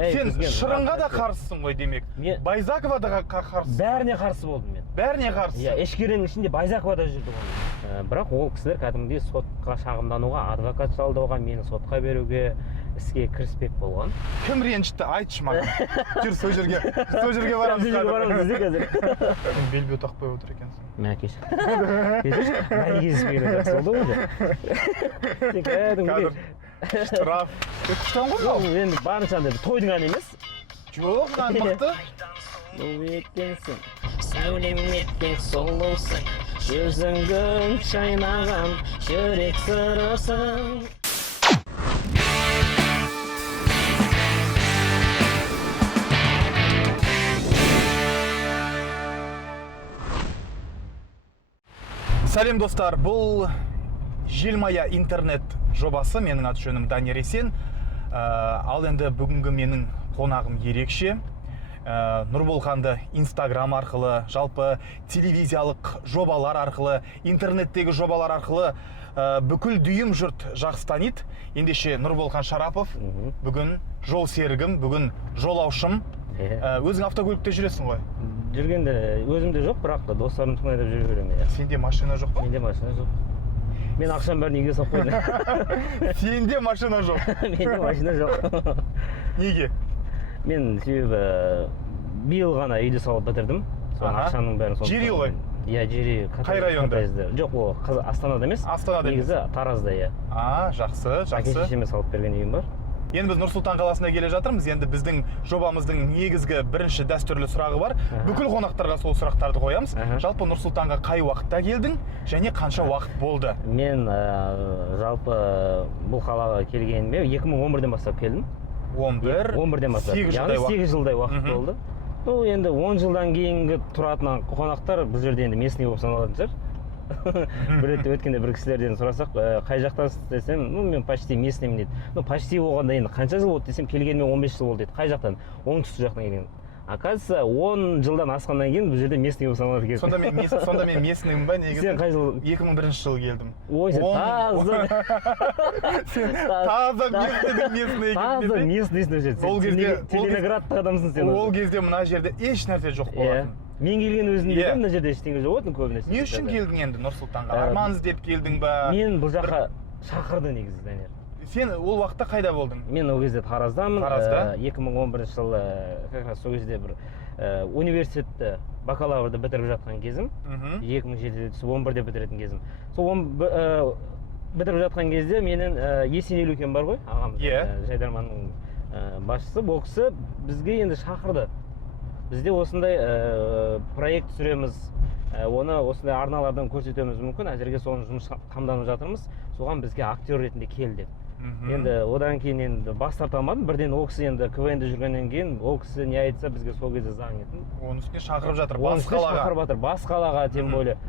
Сен шырынға да қарсысың ғой демек. Байзакова да қарсы. Бәріне қарсы болдым мен. Бәріне қарсы. Иә, ешкеренің ішінде Байзакова да жүрді ғой. Бірақ ол кісілер кәдімгідей сотқа шағымдануға, адвокат жалдауға, мені сотқа беруге, іске кіріспек болған. Кім ренжітті? Айтшы маған. Жүр, сол жерге барамыз. Сол жерге барамыз бізде қазір. Белбеу тақпай отыр екенсің. Мә кеш. Кешірші, мәне кезіспегені жақсы болды ғой. Сен кәдімгідей. Штраф. Күштен ғой ол? Енді барынша тойдың әні емес. Жоқ, мықты. Бұл екенсің, сәулем еткен сұлусың, жүзіңгін шайнаған жүрек сырысың. Сәлем достар, бұл Желмая интернет жобасы, менің аты жөнім Данияр Есен. Ал енді бүгінгі менің қонағым ерекше. Нұрболханды Инстаграм арқылы, жалпы телевизиялық жобалар арқылы, интернеттегі жобалар арқылы бүкіл дүйім жұрт жақсы таниды. Ендеше Нұрболхан Шарапов, бүгін жол серігім, бүгін жолаушым. Өзің автокөлікте жүресің ғой? Жүргенде өзімде жоқ, бірақ достарым тыңдап жүре беремін. Сенде машина жоқ па? Менде машина жоқ. Мен ақшам бәрін үйге салып қойдым. Сенде машина жоқ? Менде машина жоқ. Неге? Мен себебі биыл ғана үйді салып бітірдім. Ақшаның бәрін жер үй ғой? Иә, жер үй. Қай районда? Жоқ, ол Астанада емес. Астанада емес. Негізі Таразда, иә. Жақсы. Әке-шешеме салып берген үйім бар. Енді біз Нұр-Сұлтан қаласына келе жатырмыз. Енді біздің жобамыздың негізгі бірінші дәстүрлі сұрағы бар. Бүкіл қонақтарға сол сұрақтарды қоямыз. Жалпы Нұр-Сұлтанға қай уақытта келдің және қанша уақыт болды? Мен жалпы бұл қалаға келгеніме 2011-ден бастап келдім. 11-ден бастап. 8 жылдай уақыт болды. Енді 10 жылдан кейінгі тұратын қонақтар бұл жерде енді местный болып саналатын шығар. Бір рет өткенде бір кісілерден сұрасақ, қай жақтансыз десем, мен почти местныймын дейді. Почти болғанда енді қанша жыл болды десем, келгеніме 15 жыл болды дейді. Қай жақтан? Оңтүстік жақтан келген. Оказывается, 10 жылдан асқаннан кейін бұл жерде местный болып саналады екен. Сонда мен местныймын ба негізі? Сен қай жыл? 2001 жылы келдім. Ой, сен таза местный екен. Таза местныйсың өшеді. Целиноградтық адамсың сен. Ол кезде мына жерде еш нәрсе жоқ болатын. Мен келген өзінде де мына жерде ештеңе жоқ болатын көбінесе. Не үшін келдің енді Нұр-Сұлтанға? Арман іздеп келдің ба? Мен бұл жаққа шақырды негізі, Данияр. Сен ол уақытта қайда болдың? Мен ол кезде Тараздамын. Таразда? 2011 жылы как раз сол кезде бір университетті бакалаврды бітіріп жатқан кезім. 2007-де түсіп 11-де бітіретін кезім. Сол бітіріп жатқан кезде менің Есенел үлкен бар ғой, ағамыз, Жайдарманның басшысы. Бұл кісі бізге енді шақырды. Бізде осындай проект түсіреміз, оны осындай арналардан көрсетеміз мүмкін, әзірге соның жұмыс қамданып жатырмыз, соған бізге актер ретінде кел деп. Енді одан кейін енді бас тарта алмадым, бірден ол кісі енді КВН-де жүргеннен кейін ол кісі не айтса бізге сол кезде заң етін. Оның үстіне шақырып жатыр, бас қалаға. Тем более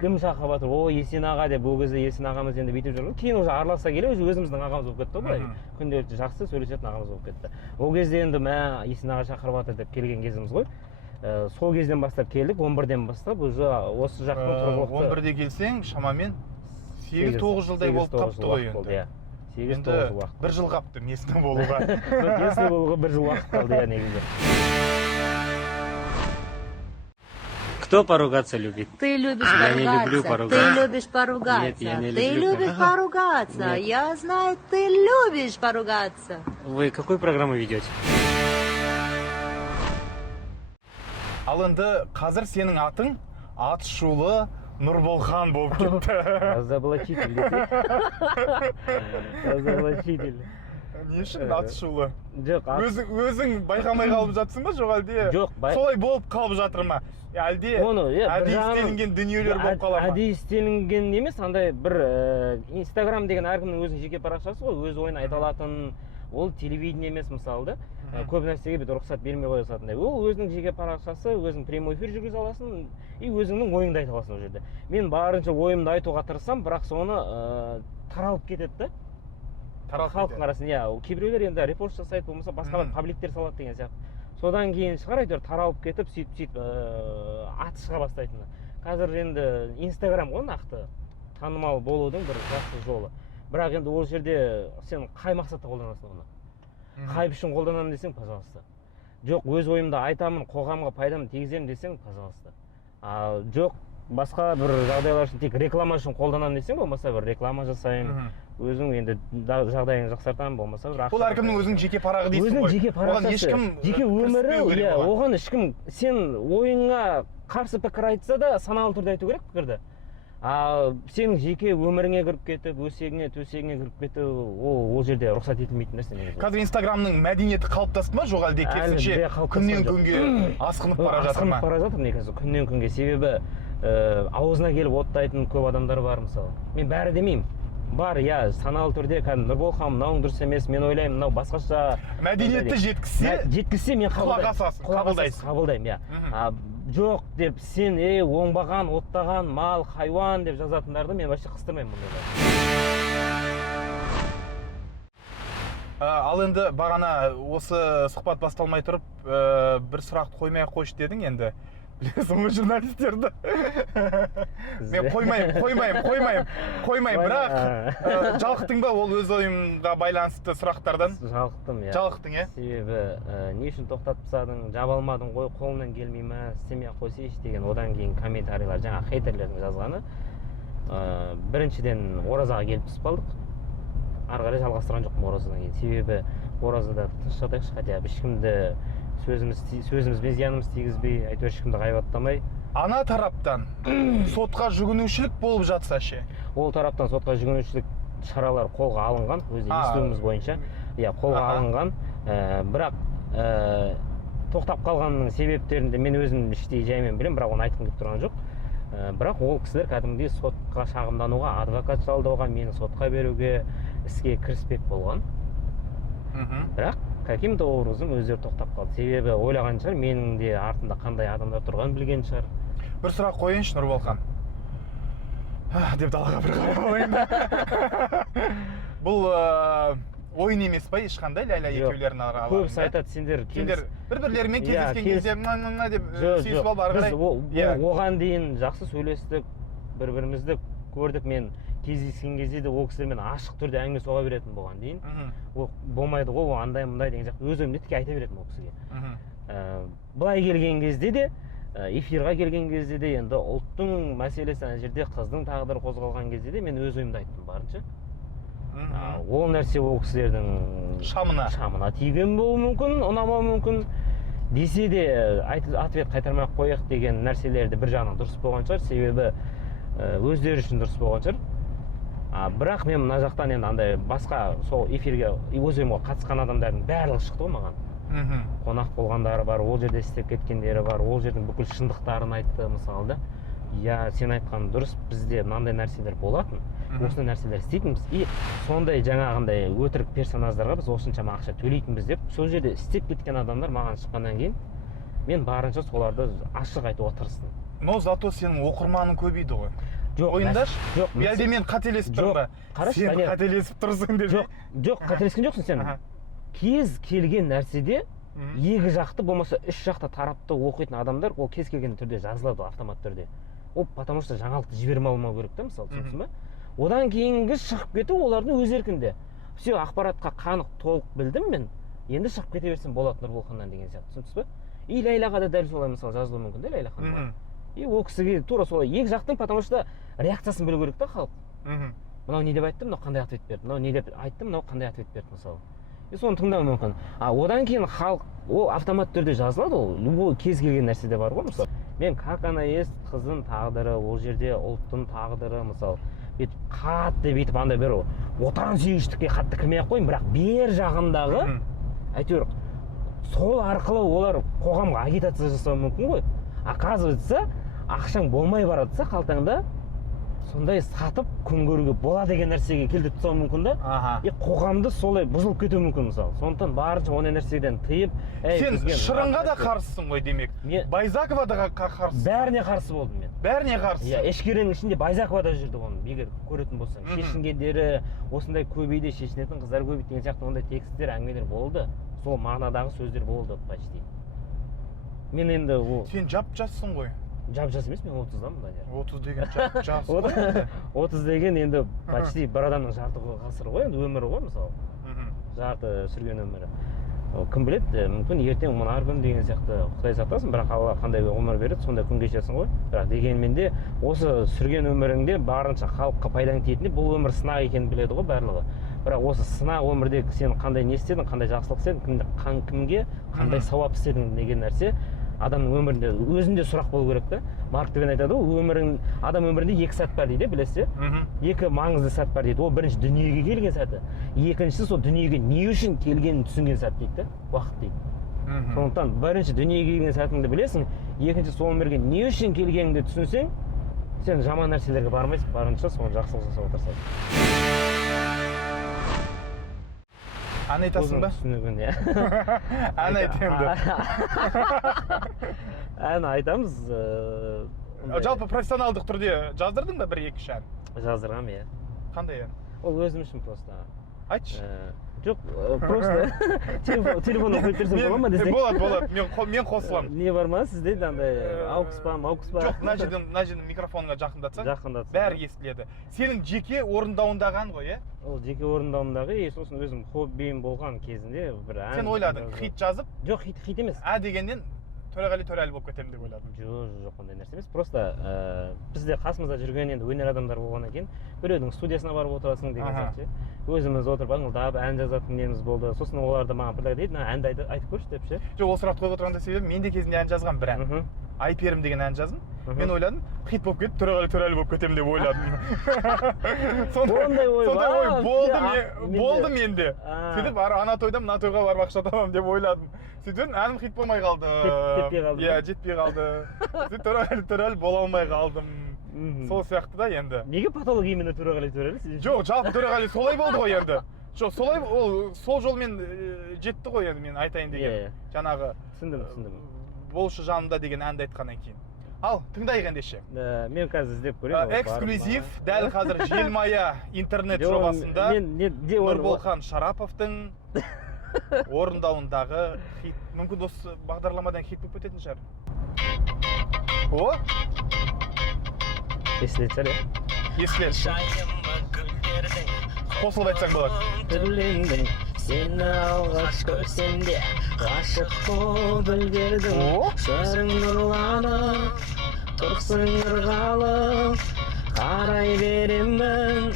кім шақырып жатыр, о Есен аға деп, ол кезде Есен ағамыз енді бүйтіп жүрген. Кейін уже араласа келе өзіміздің ағамыз болып кетті ғой, күнделікті жақсы сөйлесетін ағамыз болып кетті. Ол кезде енді Есен аға шақырып жатыр деп келген кезіміз ғой. Сол кезден бастап келдік, 11-ден бастап уже осы жақтың тұрғылықты. 11-де келсең шамамен 8-9 жылдай болып қапты ғой енді. 8-9 жыл уақыт. Бір жыл қапты местный болуға. Местный болуға бір жыл уақыт қалды, негізі. Кто поругаться любит? Ты любишь поругаться. Я не люблю поругаться. Ты любишь поругаться. Нет, я не люблю. Ты любишь поругаться. Нет. Я знаю, ты любишь поругаться. Вы какую программу ведете? Ал енді қазір сенің атың Атышулы Нұрболхан болып кетті. Разоблачитель. Разоблачитель. Не үшін Атышулы? Жоқ, өзің байқамай қалып жатсың ба, жоқ әлде? Жоқ, солай болып қалып жатыр ма? Әлде әдейі істелінген дүниелер болып қала ма? Әдейі істелінген емес, андай бір Инстаграм деген әркімнің өзінің жеке парақшасы ғой, өз ойын айта алатын. Ол телевидение емес мысалы да, көп нәрсеге бет рұқсат бермей қоя салатындай. Ол өзінің жеке парақшасы, өзің прямой эфир жүргізе аласың и өзіңнің ойыңды айта аласың ол жерде. Мен барынша ойымды айтуға тырысам, бірақ соны таралып кетеді да. Халықтың арасында, иә, кейбіреулер енді репост жасайды, болмаса басқа бір пабликтер салады деген сияқты. Содан кейін шығар әйтеуір таралып кетіп, сөйтіп аты шыға бастайтыны. Қазір енді Инстаграм ғой нақты танымал болудың бір жақсы жолы. Бірақ енді ол жерде сен қай мақсатта қолданасың оны? хайп үшін қолданамын десең, пожалуйста. Жоқ, өз ойымды айтамын, қоғамға пайдамды тигіземін десең, пожалуйста. Жоқ, басқа бір жағдайлар үшін тек реклама үшін қолданамын десең, болмаса бір реклама жасаймын, өзің енді жағдайыңды жақсартамын, болмаса бір ақша. Ол әркімнің өзінің жеке парағы дейсің ғой. Өзінің жеке парақшасы, жеке өмірі, оған ешкім сен ойыңа қарсы пікір айтса да саналы түрде айту керек пікірді. Сенің жеке өміріңе кіріп кетіп, өсегіңе, төсегіңе кіріп кетіп, ол жерде рұқсат етілмейтін нәрсе негізі. Қазір Инстаграмның мәдениеті қалыптасты ма, жоқ әлде керісінше күннен күнге асқынып бара жатыр ма? Асқынып бара жатыр негізі күннен күнге, себебі аузына келіп оттайтын көп адамдар бар мысалы. Мен бәрі демеймін. Бар, саналы түрде кәдімгі Нұрбол ханым, мынауың дұрыс емес, мен ойлаймын, мынау басқаша. Мәдениетті жеткізсе мен құлақ асасың, қабылдаймын, жоқ деп сен оңбаған, оттаған, мал, хайуан деп жазатындарды мен вообще қыстырмаймын мұндайларды. Ал енді бағана осы сұхбат басталмай тұрып бір сұрақты қоймай-ақ қойшы дедің енді. Білесің ғой журналистерді. Мен қоймайым, бірақ жалықтың ба ол өз ойымға байланысты сұрақтардан? Жалықтым, Жалықтың, себебі не үшін тоқтатып тастадың, жаба алмадың ғой, қолынан келмей ме, істемей қойсайшы деген одан кейін комментарийлер, жаңа хейтерлердің жазғаны. Біріншіден оразаға келіп түсіп қалдық. Ары қарай жалғастырған жоқпын оразадан кейін. Себебі оразада тыныш жатайықшы, хотя ешкімді сөзімізбен зиянымыз тигізбей, әйтеуір ешкімді ғайбаттамай. Ана тараптан сотқа жүгінушілік болып жатса ше? Ол тараптан сотқа жүгінушілік шаралар қолға алынған, өзі естуіміз бойынша. Қолға алынған, бірақ тоқтап қалғанның себептерінде мен өзім іштей жаймен білемін, бірақ оны айтқым келіп тұрған жоқ. Бірақ ол кісілер кәдімгідей сотқа шағымдануға, адвокат жалдауға, мені сотқа беруге, іске кіріспек болған. Бірақ каким-то образом өздері тоқтап қалды. Себебі ойлаған шығар, менің де артында қандай адамдар тұрған білген шығар. Бір сұрақ қойыншы, Нұрболхан. Деп далаға бір қарап. Бұл ойын емес па ешқандай Ләйла екеулерінің араларында? Көбісі айтады, сендер бір-бірлерімен кездескен кезде мына деп сүйісіп алып ары қарай. Оған дейін жақсы сөйлестік, бір-бірімізді көрдік. Мен кездескен кезде де ол кісілермен ашық түрде әңгіме соға беретін болған дейін. Ол болмайды ғой, ол андай-мындай деген сияқты өз ойымды тіке айта беретін ол кісіге. Былай келген кезде де, эфирға келген кезде де, енді ұлттың мәселесі ана жерде, қыздың тағдыры қозғалған кезде де мен өз ойымды айттым барынша. Ол нәрсе ол кісілердің шамына тиген болуы мүмкін, ұнамауы мүмкін. Десе де ответ қайтармай қояйық деген нәрселерді бір жағынан дұрыс болған шығар, себебі өздері үшін дұрыс болған шығар. Бірақ мен мына жақтан енді андай басқа сол эфирге өз ойыма қатысқан адамдардың барлығы шықты ғой маған. Қонақ болғандары бар, ол жерде істеп кеткендері бар, ол жердің бүкіл шындықтарын айтты мысалы да. Сен айтқан дұрыс, бізде мынандай нәрселер болатын, осындай нәрселер істейтінбіз, и сондай жаңағындай өтірік персонаждарға біз осыншама ақша төлейтінбіз деп, сол жерде істеп кеткен адамдар маған шыққаннан кейін мен барынша соларды ашық айтуға тырыстым. Но зато сенің оқырманың көбейді ғой. Ойындашы? Жоқ. Әлде мен қателесіп тұрмын ба? Сен қателесіп тұрсың деп. Жоқ, қателескен жоқсың сен. Кез келген нәрседе екі жақты болмаса үш жақты тарапты оқитын адамдар ол кез келген түрде жазылады автомат түрде. Ол потому что жаңалықты жібермей алмау керек та, мысалы, түсінесің ба? Одан кейінгі шығып кету олардың өз еркінде. Все, ақпаратқа қанық толық білдім мен. Енді шығып кете берсем болады Нұрболханнан деген сияқты, түсінесіз ба? И Ләйлаға да дәл солай мысалы жазылуы мүмкін да Ләйла ханымға. И ол кісіге тура солай екі жақтың, потому что реакциясын білу керек та халық. Мынау не деп айтты, мынау қандай ответ берді, мынау не деп айтты, мынау қандай ответ берді мысалы. И соны тыңдау мүмкін. Одан кейін халық ол автомат түрде жазылады, ол любой кез келген нәрседе бар ғой мысалы. Мен как она есть қыздың тағдыры, ол жерде ұлттың тағдыры мысалы, бүйтіп қатты бүйтіп андай бір отансүйгіштікке қатты кірмей-ақ қойын, бірақ бер жағындағы әйтеуір сол арқылы олар қоғамға агитация жасауы мүмкін ғой. Оказывается, ақшаң болмай баратса қалтаңда, сондай сатып күн көруге болады деген нәрсеге келтіріп тастауы мүмкін да. И қоғамды солай бұзылып кетуі мүмкін мысалы. Сондықтан барынша ондай нәрседен тыйып, сен шырынға да қарсысың ғой демек. Байзакова да қарсысың. Бәріне қарсы болдым мен. Бәріне қарсы. Эшкеренің ішінде Байзакова да жүрді оны, егер көретін болсаң. Шешінгендері, осындай көбейді, шешінетін қыздар көбейді деген сияқты ондай текстер, әңгімелер болды. Сол мағынадағы сөздер болды почти. Мен енді ол... Сен жап-жассың ғой. Жап-жас емес, мен 30-дамын да. 30 деген жап-жас ғой. 30 деген енді почти бір адамның жарты ғасыры ғой, енді өмірі ғой мысалы. жарты сүрген өмірі. Кім біледі, мүмкін ертең мұнар күн деген сияқты Құдай сақтасын, бірақ Алла қандай ғұмыр береді, сондай күн кешесің ғой. Бірақ дегенмен де осы сүрген өміріңде барынша халыққа пайдаң тиетіндей, бұл өмір сынақ екенін біледі ғой барлығы. Бірақ осы сынақ өмірде сен қандай не істедің, қандай жақсылық істедің, кімге қандай сауап істедің деген нәрсе адамның өмірінде өзінде сұрақ болу керек та. Марк Твен айтады ғой, адам өмірінде 2 сәт бар дейді, білесіз бе? 2 маңызды сәт бар дейді. Ол бірінші дүниеге келген сәті, екіншісі сол дүниеге не үшін келгенін түсінген сәт дейді да, уақыт дейді. Сондықтан бірінші дүниеге келген сәтіңді білесің, екінші сол өмірге не үшін келгеніңді түсінсең, сен жаман нәрселерге бармайсың, барынша соны жақсылық жасауға тырысасың. Ән айтасың ба? Түсінігін, иә. Ән айтемді. Ән айтамыз. Жалпы профессионалдық түрде жаздырдың ба 1-2 ән? Жаздырғам, иә. Қандай ән? Ол өзім үшін просто. Айтшы. Жоқ, просто телефонды қойып берсем бола ма десең? Болады. Мен қосыламын. Не бар ма сізде андай аукс па? Жоқ, мына жерден микрофонға жақындатсаң. Жақындатсаң. Бәрі естіледі. Сенің жеке орындауындағы ән ғой, иә? Ол жеке орындауымдағы, сосын өзім хоббиім болған кезінде бір ән. Сен ойладың, хит жазып? Жоқ, хит емес. Дегеннен Төреғали болып кетемін деп ойладым. Жоқ, ондай нәрсе емес. Просто бізде қасымызда жүрген енді өнер адамдар болғаннан кейін біреудің студиясына барып отырасың деген сияқты. Өзіміз отырып ыңылдап ән жазатын неміз болды. Сосын олар да маған предлагать дейді, әнді айтып көрші деп ше. Жоқ, ол сұрақты қойып отырғанда себебі мен де кезінде ән жазған бір ән. Айперім деген ән жаздым. Мен ойладым, хит болып кетіп Төреғали болып кетемін деп ойладым. Сондай ой болды менде. Сөйтіп ана тойдан мына тойға барып ақша табамын деп ойладым. Сөйтіп әнім хит болмай қалды. Жетпей қалды. Иә, жетпей қалды. Сөйтіп Төреғали бола алмай қалдым. Сол сияқты да енді. Неге патолог именно Төреғали? Жоқ, жалпы Төреғали солай болды ғой енді. Жоқ, солай ол сол жолмен жетті ғой енді мен айтайын деген. Жаңағы түсіндім. Болшы жанымда деген әнді айтқаннан кейін. Ал, тыңдайық ендеше. Мен қазір іздеп көрейін. Эксклюзив, дәл қазір Желмая интернет жобасында Нұрболхан Шараповтың орындауындағы хит. Мүмкін осы бағдарламадан хит болып кететін шығар. О? Естіледі шығар, иә? Естіледі. Қосылып айтсаң болады. Түрлендің, сені алғаш көрсемде, ғашық болып үлгердің. Сырың нұрланып, тұрсың ырғалып, қарай беремін,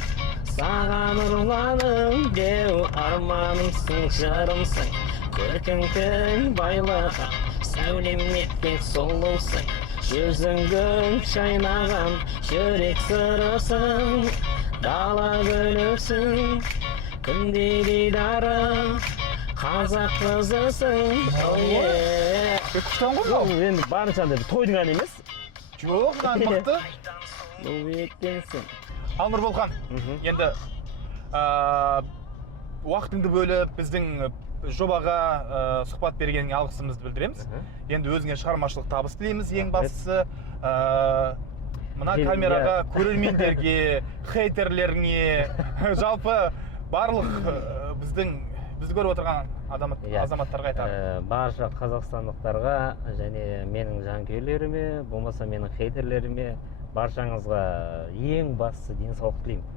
саған ұрланып. Деу арманымсың, жырымсың, көркіңдің байлығын, сәулем неткен сұлусың. Жүзіңгін шайнаған жүрек сырысың, дала гүлісің, күнде дидарың, қазақ қызысың. Күштен ғой бұл? Енді барынша андай тойдың әні емес. Жоқ, ән мықты. Бұл екенсің. Ал Нұрболхан, енді уақытыңды бөліп біздің жобаға сұхбат бергеніңе алғысымызды білдіреміз. Енді өзіңе шығармашылық табыс тілейміз ең бастысы. Мына камераға, көрермендерге, хейтерлеріңе, жалпы барлық бізді көріп отырған азаматтарға айтамын. Барша қазақстандықтарға және менің жанкүйерлеріме, болмаса менің хейтерлеріме, баршаңызға ең бастысы денсаулық тілеймін.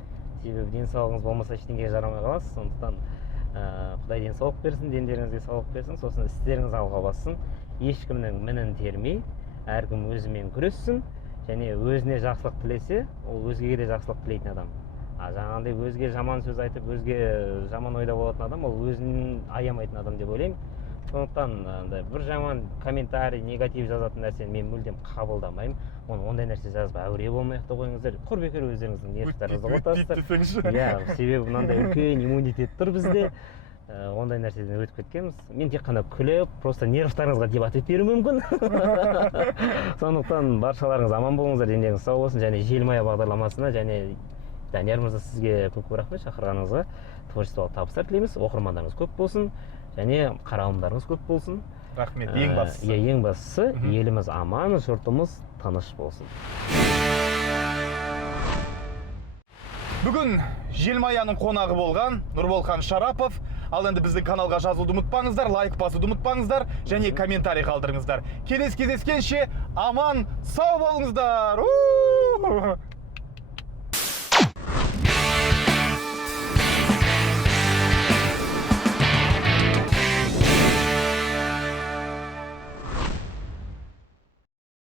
Себебі денсаулығыңыз болмаса ештеңеге жарамай қаласыз. Сондықтан Құдай денсаулық берсін, дендеріңізге саулық берсін, сосын істеріңіз алға бассын. Ешкімнің мінін термей, әркім өзімен күрессін және өзіне жақсылық тілесе, ол өзгеге де жақсылық тілейтін адам. Жаңағындай өзге жаман сөз айтып, өзге жаман ойда болатын адам, ол өзін аямайтын адам деп ойлаймын. Сондықтан бір жаман комментарий, негатив жазатын нәрсені мен мүлдем қабылдамаймын. Ондай нәрсе жазып әуре болмай-ақ та қойыңыздар. Құр бекер өздеріңіздің нервтарыңызды құртасыздар. Иә, себебі мынандай үлкен иммунитет тұр бізде. Ондай нәрседен өтіп кеткенбіз. Мен тек қана күліп, просто нервтарыңызға дебат етіп беруім мүмкін. Сондықтан баршаларыңыз аман болыңыздар, дендеріңіз сау болсын, және Желмая бағдарламасына және Данияр мырза сізге көп рахмет шақырғаныңызға. Творчестволық табыстар тілейміз, оқырмандарыңыз көп болсын және қаралымдарыңыз көп болсын. Рахмет, ең бастысы. Ең бастысы, еліміз аман, жұртымыз тыныш болсын. Бүгін Желмаяның қонағы болған Нұрболхан Шарапов. Ал енді біздің каналға жазылуды ұмытпаңыздар, лайк басуды ұмытпаңыздар және комментарий қалдырыңыздар. Келесі кездескенше аман сау болыңыздар.